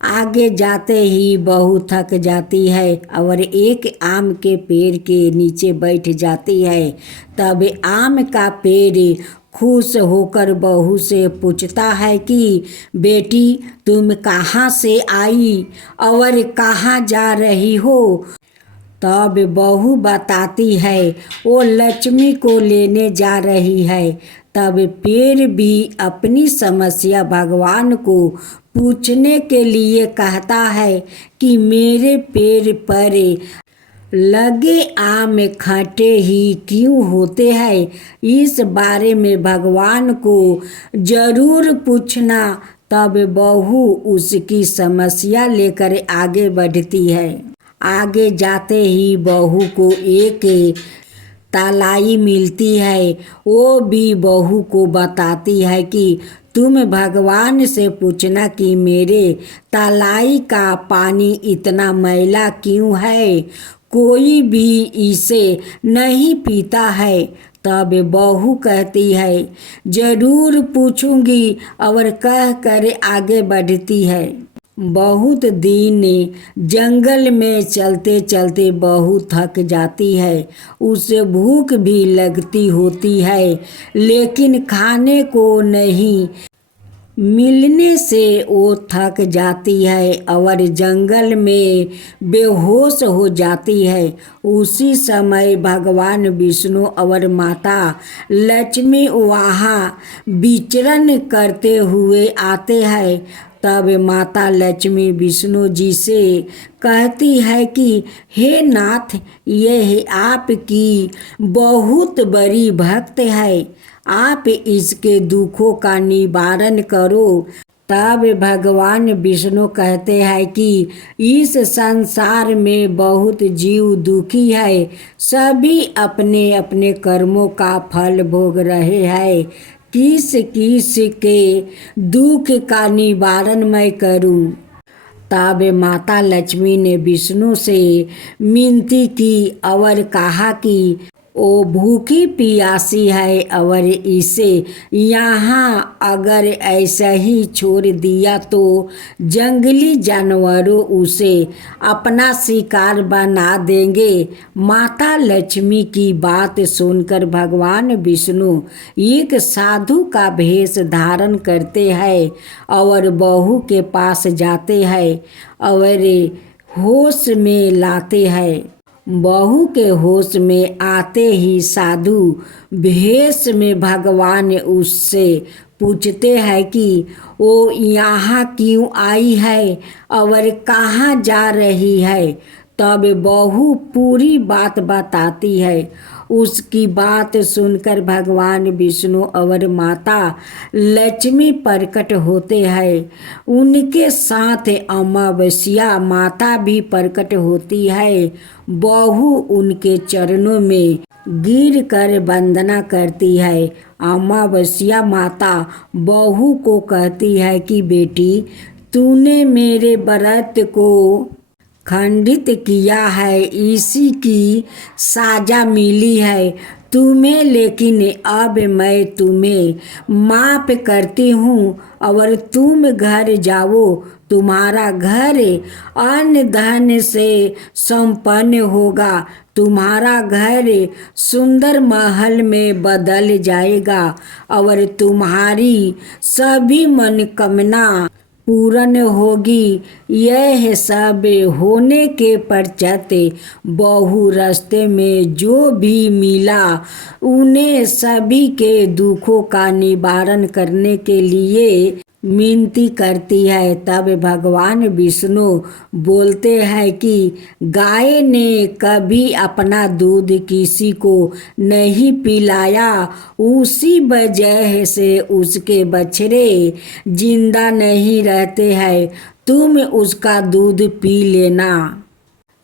आगे जाते ही बहू थक जाती है और एक आम के पेड़ के नीचे बैठ जाती है। तब आम का पेड़ खुश होकर बहू से पूछता है कि बेटी तुम कहाँ से आई और कहाँ जा रही हो। तब बहू बताती है वो लक्ष्मी को लेने जा रही है। तब पेड़ भी अपनी समस्या भगवान को पूछने के लिए कहता है कि मेरे पेड़ पर लगे आम खट्टे ही क्यों होते हैं, इस बारे में भगवान को जरूर पूछना। तब बहू उसकी समस्या लेकर आगे बढ़ती है। आगे जाते ही बहू को एक तालाई मिलती है। वो भी बहू को बताती है कि तुम भगवान से पूछना कि मेरे तालाई का पानी इतना मैला क्यों है, कोई भी इसे नहीं पीता है। तब बहू कहती है जरूर पूछूंगी और कह कर आगे बढ़ती है। बहुत दिन जंगल में चलते चलते बहू थक जाती है। उसे भूख भी लगती होती है लेकिन खाने को नहीं मिलने से वो थक जाती है और जंगल में बेहोश हो जाती है। उसी समय भगवान विष्णु और माता लक्ष्मी वहाँ विचरण करते हुए आते हैं। तब माता लक्ष्मी विष्णु जी से कहती है कि हे नाथ, यह आपकी बहुत बड़ी भक्त है, आप इसके दुखों का निवारण करो। तब भगवान विष्णु कहते हैं कि इस संसार में बहुत जीव दुखी है, सभी अपने अपने कर्मों का फल भोग रहे हैं। किस किस के दुख का निवारण मैं करूं। तब माता लक्ष्मी ने विष्णु से विनती की और कहा कि वो भूखी प्यासी है और इसे यहाँ अगर ऐसा ही छोड़ दिया तो जंगली जानवरों उसे अपना शिकार बना देंगे। माता लक्ष्मी की बात सुनकर भगवान विष्णु एक साधु का भेष धारण करते हैं और बहू के पास जाते हैं और होश में लाते हैं। बहू के होश में आते ही साधु भेष में भगवान उससे पूछते हैं कि वो यहाँ क्यों आई है और कहाँ जा रही है। तब बहू पूरी बात बताती है। उसकी बात सुनकर भगवान विष्णु और माता लक्ष्मी प्रकट होते हैं। उनके साथ अमावस्या माता भी प्रकट होती है। बहू उनके चरणों में गिर कर वंदना करती है। अमावस्या माता बहू को कहती है कि बेटी, तूने मेरे व्रत को खंडित किया है, इसी की साजा मिली है तुम्हें, लेकिन अब मैं तुम्हें माफ करती हूँ और तुम घर जाओ। तुम्हारा घर अन्न धन से संपन्न होगा, तुम्हारा घर सुंदर महल में बदल जाएगा और तुम्हारी सभी मनोकामना पूर्ण होगी। यह सब होने के पश्चात बहू रास्ते में जो भी मिला उन्हें सभी के दुखों का निवारण करने के लिए मिनती करती है। तब भगवान विष्णु बोलते हैं कि गाय ने कभी अपना दूध किसी को नहीं पिलाया, उसी वजह से उसके बछड़े जिंदा नहीं रहते हैं। तुम उसका दूध पी लेना,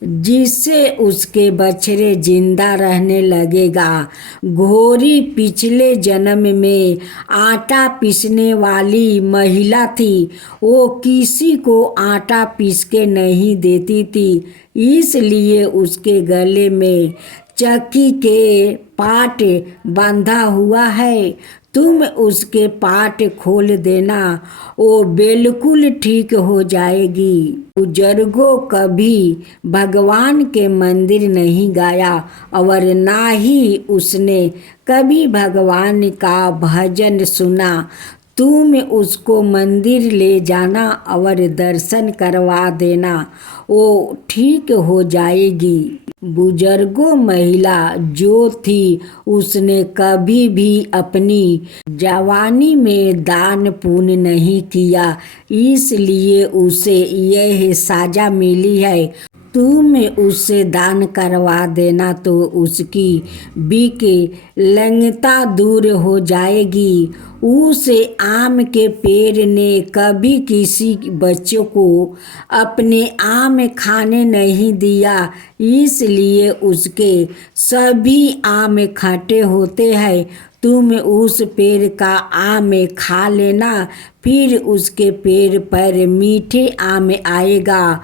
जिससे उसके बछड़े जिंदा रहने लगेगा। घोड़ी पिछले जन्म में आटा पीसने वाली महिला थी। वो किसी को आटा पीस के नहीं देती थी, इसलिए उसके गले में चक्की के पाट बांधा हुआ है। तुम उसके पाट खोल देना, वो बिल्कुल ठीक हो जाएगी। बुजुर्गों कभी भगवान के मंदिर नहीं गया और ना ही उसने कभी भगवान का भजन सुना। तुम उसको मंदिर ले जाना और दर्शन करवा देना, वो ठीक हो जाएगी। बुजुर्गों महिला जो थी उसने कभी भी अपनी जवानी में दान पुण्य नहीं किया, इसलिए उसे यह सजा मिली है। तुम उससे दान करवा देना तो उसकी विकलांगता दूर हो जाएगी। उस आम के पेड़ ने कभी किसी बच्चों को अपने आम खाने नहीं दिया, इसलिए उसके सभी आम खट्टे होते हैं। तुम उस पेड़ का आम खा लेना, फिर उसके पेड़ पर मीठे आम आएगा।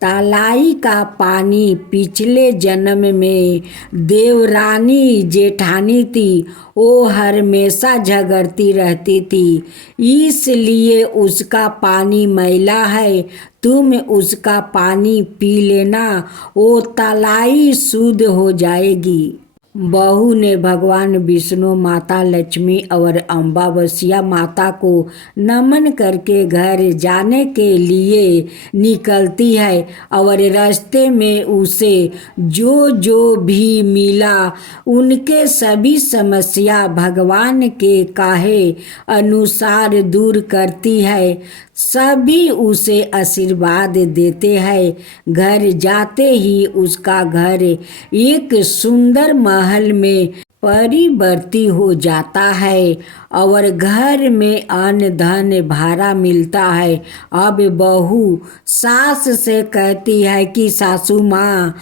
तालाई का पानी पिछले जन्म में देवरानी जेठानी थी। वो हमेशा झगड़ती रहती थी, इसलिए उसका पानी मैला है। तुम उसका पानी पी लेना, वो तालाई शुद्ध हो जाएगी। बहू ने भगवान विष्णु, माता लक्ष्मी और अम्बावस्या माता को नमन करके घर जाने के लिए निकलती है और रास्ते में उसे जो जो भी मिला उनके सभी समस्या भगवान के कहे अनुसार दूर करती है। सभी उसे आशीर्वाद देते हैं। घर जाते ही उसका घर एक सुंदर महल में परिवर्तित हो जाता है और घर में अन्न धन भरा मिलता है। अब बहू सास से कहती है कि सासू माँ,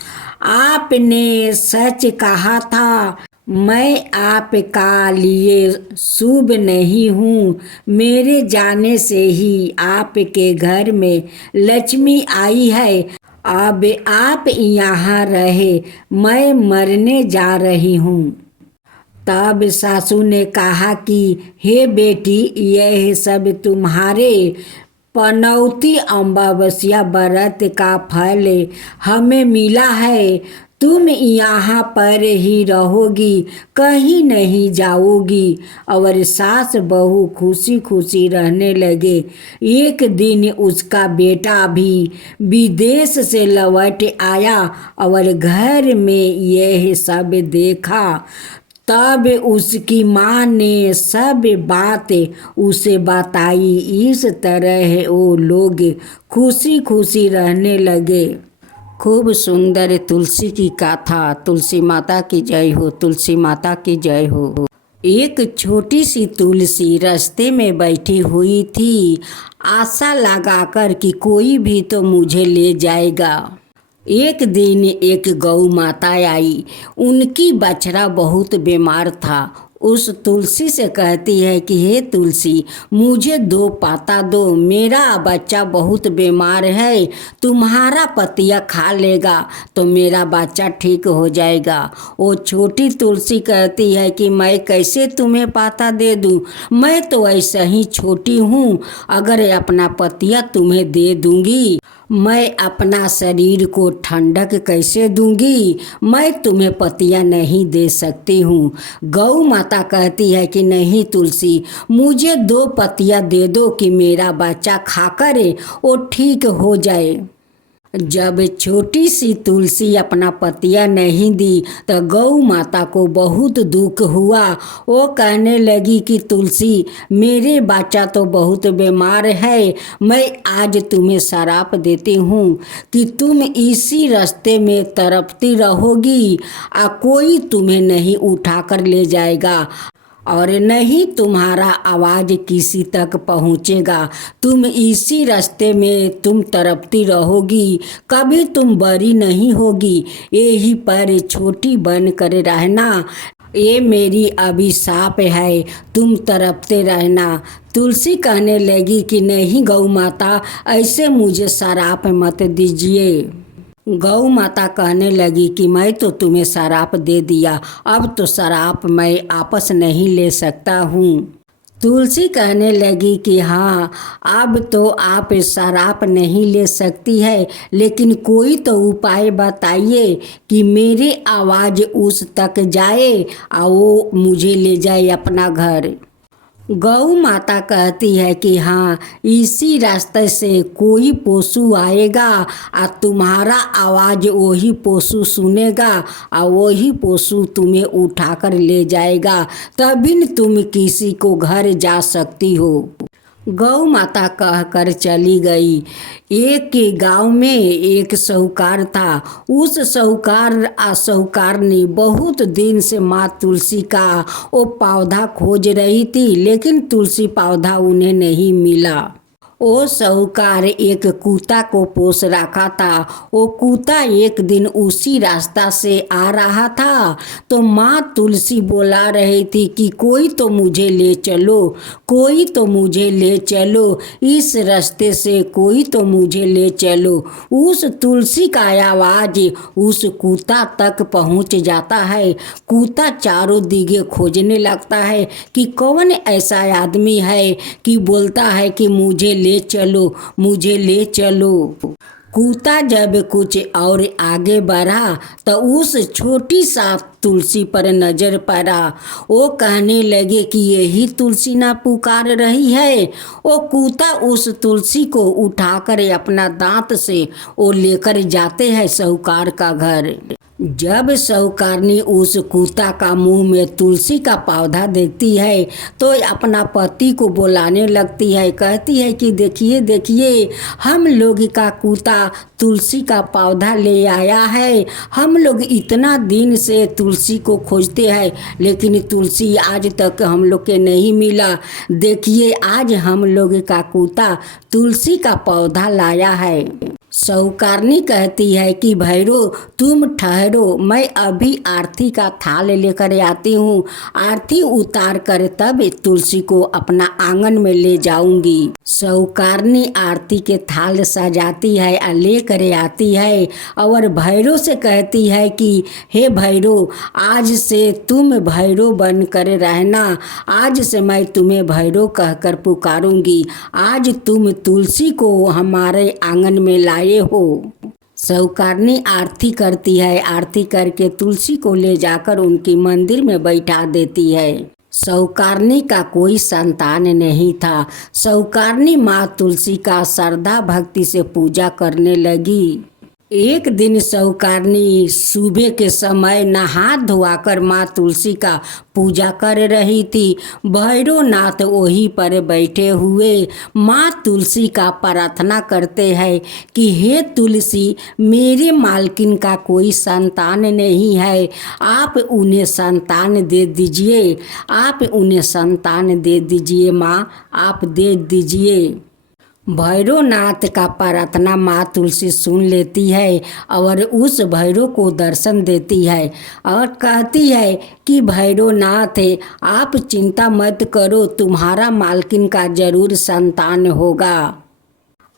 आपने सच कहा था, मैं आपका लिए शुभ नहीं हूँ। मेरे जाने से ही आपके घर में लक्ष्मी आई है। अब आप यहाँ रहे, मैं मरने जा रही हूँ। तब सासू ने कहा कि हे बेटी, यह सब तुम्हारे पनौती अमावस्या व्रत का फल हमें मिला है। तुम यहाँ पर ही रहोगी, कहीं नहीं जाओगी। और सास बहू खुशी खुशी रहने लगे। एक दिन उसका बेटा भी विदेश से लौट आया और घर में यह सब देखा। तब उसकी माँ ने सब बात उसे बताई। इस तरह वो लोग खुशी खुशी रहने लगे। खूब सुंदर तुलसी की गाथा। तुलसी माता की जय हो, तुलसी माता की जय हो। एक छोटी सी तुलसी रास्ते में बैठी हुई थी, आशा लगाकर कि कोई भी तो मुझे ले जाएगा। एक दिन एक गौ माता आई, उनकी बछड़ा बहुत बीमार था। उस तुलसी से कहती है कि हे तुलसी, मुझे 2 पाता दो, मेरा बच्चा बहुत बीमार है, तुम्हारा पतिया खा लेगा तो मेरा बच्चा ठीक हो जाएगा। वो छोटी तुलसी कहती है कि मैं कैसे तुम्हें पाता दे दूं, मैं तो ऐसा ही छोटी हूँ, अगर अपना पतिया तुम्हें दे दूंगी मैं अपना शरीर को ठंडक कैसे दूंगी, मैं तुम्हें पतिया नहीं दे सकती हूँ। गौ माता कहती है कि नहीं तुलसी, मुझे 2 पतिया दे दो कि मेरा बच्चा खाकर वो ठीक हो जाए। जब छोटी सी तुलसी अपना पतिया नहीं दी तो गौ माता को बहुत दुख हुआ। वो कहने लगी कि तुलसी, मेरे बच्चा तो बहुत बीमार है, मैं आज तुम्हें श्राप देती हूँ कि तुम इसी रास्ते में तड़पती रहोगी और कोई तुम्हें नहीं उठाकर ले जाएगा और नहीं तुम्हारा आवाज़ किसी तक पहुँचेगा। तुम इसी रास्ते में तुम तड़पती रहोगी, कभी तुम बड़ी नहीं होगी। यही पर छोटी बन कर रहना, ये मेरी अभिशाप है, तुम तड़पते रहना। तुलसी कहने लगी कि नहीं गौ माता, ऐसे मुझे श्राप मत दीजिए। गौ माता कहने लगी कि मैं तो तुम्हें श्राप दे दिया, अब तो श्राप मैं आपस नहीं ले सकता हूँ। तुलसी कहने लगी कि हाँ, अब तो आप श्राप नहीं ले सकती है, लेकिन कोई तो उपाय बताइए कि मेरी आवाज़ उस तक जाए और वो मुझे ले जाए अपना घर। गौ माता कहती है कि हाँ, इसी रास्ते से कोई पशु आएगा और तुम्हारा आवाज़ वही पशु सुनेगा और वही पशु तुम्हें उठाकर ले जाएगा, तभी तुम किसी को घर जा सकती हो। गौ माता कहकर चली गई। एक के गांव में एक साहूकार था। उस साहूकार ने बहुत दिन से माँ तुलसी का वो पौधा खोज रही थी, लेकिन तुलसी पौधा उन्हें नहीं मिला। वो साहूकार एक कुत्ता को पोस रखा था। वो कुत्ता एक दिन उसी रास्ता से आ रहा था तो माँ तुलसी बोला रही थी कि कोई तो मुझे ले चलो, कोई तो मुझे ले चलो, इस रास्ते से कोई तो मुझे ले चलो। उस तुलसी का आवाज़ उस कुत्ता तक पहुँच जाता है। कुत्ता चारों दिगे खोजने लगता है कि कौन ऐसा आदमी है कि बोलता है कि मुझे ले चलो, मुझे ले चलो। कुत्ता जब कुछ और आगे बढ़ा तो उस छोटी सा तुलसी पर नजर पड़ा। वो कहने लगे कि यही तुलसी ना पुकार रही है। वो कुत्ता उस तुलसी को उठाकर अपना दांत से वो लेकर जाते हैं साहूकार का घर। जब साहूकारनी उस कुत्ता का मुंह में तुलसी का पौधा देखती है तो अपना पति को बुलाने लगती है। कहती है कि देखिए देखिए, हम लोग का कुत्ता तुलसी का पौधा ले आया है। हम लोग इतना दिन से तुलसी को खोजते हैं, लेकिन तुलसी आज तक हम लोग के नहीं मिला। देखिए, आज हम लोग का कुत्ता तुलसी का पौधा लाया है। साहूकारनी कहती है कि भैरो तुम ठहरो, मैं अभी आरती का थाल लेकर आती हूँ। आरती उतार कर तब तुलसी को अपना आंगन में ले जाऊंगी। साहूकारनी आरती के थाल सजाती है और लेकर आती है और भैरो से कहती है कि हे भैरो, आज से तुम भैरो बन कर रहना। आज से मैं तुम्हें भैरो कहकर पुकारूंगी। आज तुम तुलसी को हमारे आंगन में लाए हो। साहूकारनी आरती करती है। आरती करके तुलसी को ले जाकर उनकी मंदिर में बैठा देती है। साहूकारनी का कोई संतान नहीं था। साहूकारनी माँ तुलसी का श्रद्धा भक्ति से पूजा करने लगी। एक दिन साहूकारनी सुबह के समय नहा धोआकर माँ तुलसी का पूजा कर रही थी। भैरवनाथ वहीं पर बैठे हुए माँ तुलसी का प्रार्थना करते हैं कि हे तुलसी, मेरे मालकिन का कोई संतान नहीं है, आप उन्हें संतान दे दीजिए, आप उन्हें संतान दे दीजिए माँ, आप दे दीजिए। भैरवनाथ का प्रार्थना माँ तुलसी सुन लेती है और उस भैरव को दर्शन देती है और कहती है कि भैरवनाथ, आप चिंता मत करो, तुम्हारा मालकिन का जरूर संतान होगा।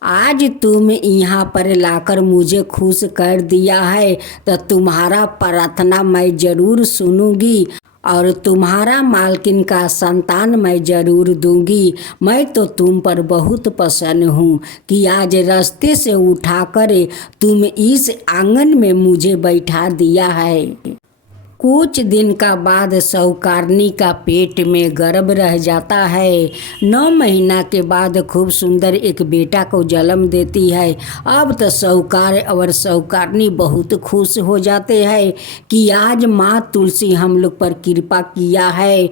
आज तुम यहाँ पर लाकर मुझे खुश कर दिया है तो तुम्हारा प्रार्थना मैं जरूर सुनूंगी और तुम्हारा मालकिन का संतान मैं जरूर दूंगी। मैं तो तुम पर बहुत प्रसन्न हूँ कि आज रास्ते से उठाकर तुम इस आंगन में मुझे बैठा दिया है। कुछ दिन का बाद साहूकारनी का पेट में गर्भ रह जाता है। 9 महीना के बाद खूब सुंदर एक बेटा को जन्म देती है। अब तो साहूकार और साहूकारनी बहुत खुश हो जाते हैं कि आज माँ तुलसी हम लोग पर कृपा किया है।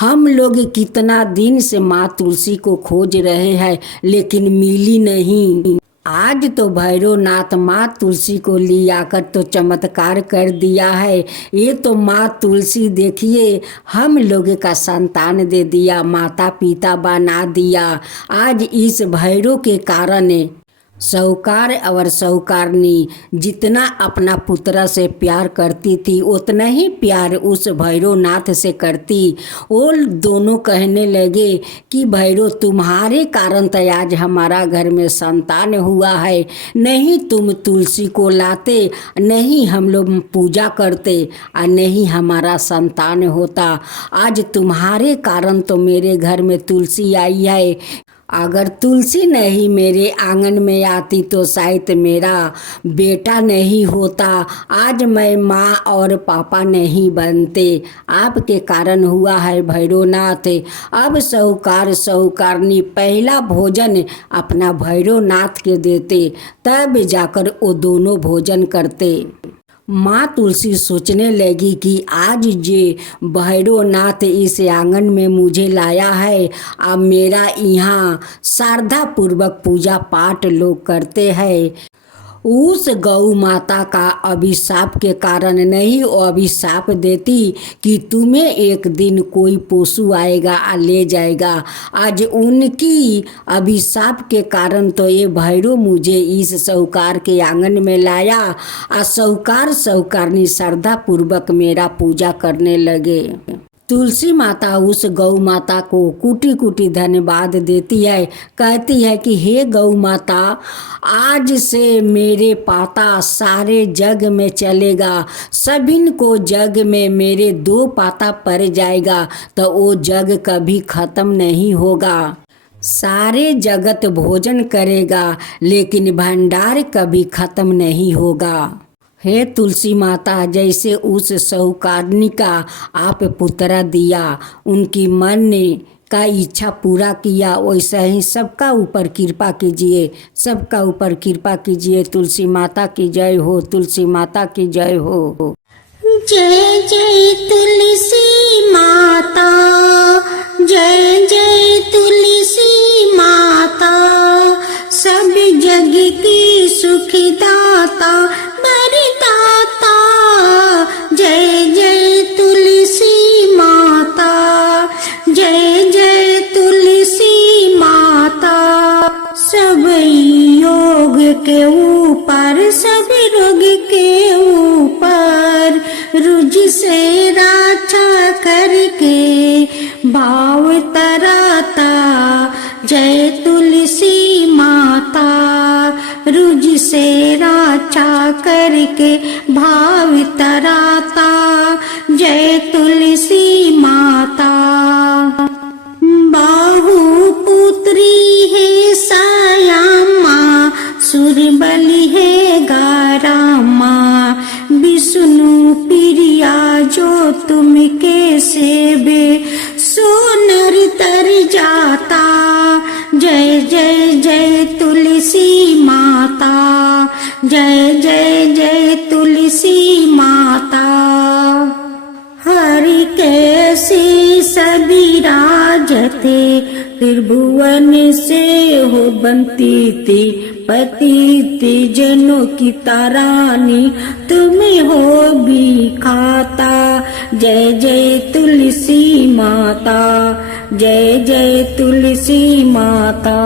हम लोग कितना दिन से माँ तुलसी को खोज रहे हैं लेकिन मिली नहीं। आज तो भैरवनाथ माँ तुलसी को ले आकर तो चमत्कार कर दिया है। ये तो माँ तुलसी देखिए हम लोग का संतान दे दिया, माता पिता बना दिया। आज इस भैरव के कारण साहूकार और साहूकारनी जितना अपना पुत्र से प्यार करती थी उतना ही प्यार उस भैरवनाथ से करती। वो दोनों कहने लगे कि भैरव तुम्हारे कारण तो आज हमारा घर में संतान हुआ है, नहीं तुम तुलसी को लाते, नहीं हम लोग पूजा करते और नहीं हमारा संतान होता। आज तुम्हारे कारण तो मेरे घर में तुलसी आई है। अगर तुलसी नहीं मेरे आंगन में आती तो शायद मेरा बेटा नहीं होता, आज मैं माँ और पापा नहीं बनते। आपके कारण हुआ है भैरवनाथ। अब साहूकार साहूकारनी पहला भोजन अपना भैरवनाथ के देते, तब जाकर वो दोनों भोजन करते। माँ तुलसी सोचने लगी कि आज जे भैरवनाथ इस आंगन में मुझे लाया है, अब मेरा यहाँ श्रद्धा पूर्वक पूजा पाठ लोग करते हैं। उस गौ माता का अभिशाप के कारण नहीं वो अभिशाप देती कि तुम्हें एक दिन कोई पशु आएगा और ले जाएगा। आज उनकी अभिशाप के कारण तो ये भैरव मुझे इस साहूकार के आंगन में लाया और साहूकार साहूकारनी श्रद्धा पूर्वक मेरा पूजा करने लगे। तुलसी माता उस गौ माता को कुटी कुटी धन्यवाद देती है, कहती है कि हे गौ माता, आज से मेरे पाता सारे जग में चलेगा, सभिन को जग में मेरे 2 पाता पड़ जाएगा तो वो जग कभी खत्म नहीं होगा। सारे जगत भोजन करेगा लेकिन भंडार कभी खत्म नहीं होगा। हे तुलसी माता, जैसे उस साहूकारनी का आप पुत्र दिया, उनकी मन का इच्छा पूरा किया, वैसा ही सबका ऊपर कृपा कीजिए, सबका ऊपर कृपा कीजिए। तुलसी माता की जय हो, तुलसी माता की जय हो। जय जय तुलसी माता, जय जय तुलसी माता, सब जग की सुखदाता बरदाता। जय जय तुलसी माता, जय जय तुलसी माता, सब योग के ऊपर सब रोग के ऊपर रुझ से रक्षा करके भाव तराता। जय तुलसी माता, रुझ से रक्षा करके भाव तराता। जय तुलसी माता, बाहु पुत्री है सायामा, सुरबली है गारामा, विष्णु प्रिया जो तुम के सेवे सो नर तर जाता। जय जय जय तुलसी माता, जय जय जय तुलसी माता। हरि कैसी सभी राजते, त्रिभुवन से हो बनती थी, पतित जनों की तारानी तुम्हें हो भी खाता। जय जय तुलसी माता, जय जय तुलसी माता।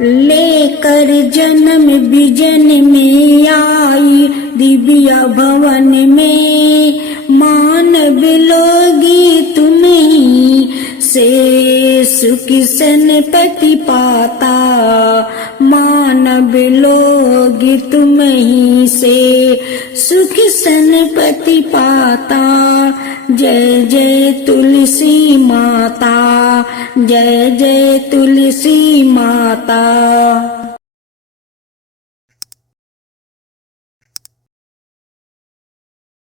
लेकर जन्म बिजन में आई दिव्य भवन में, मानव लोगी तुम्हीं से सुख सनपति पाता। मानव लोगी तुम्हीं से सुख सनपति पाता। जय जय तुलसी माता, जय जय तुलसी माता।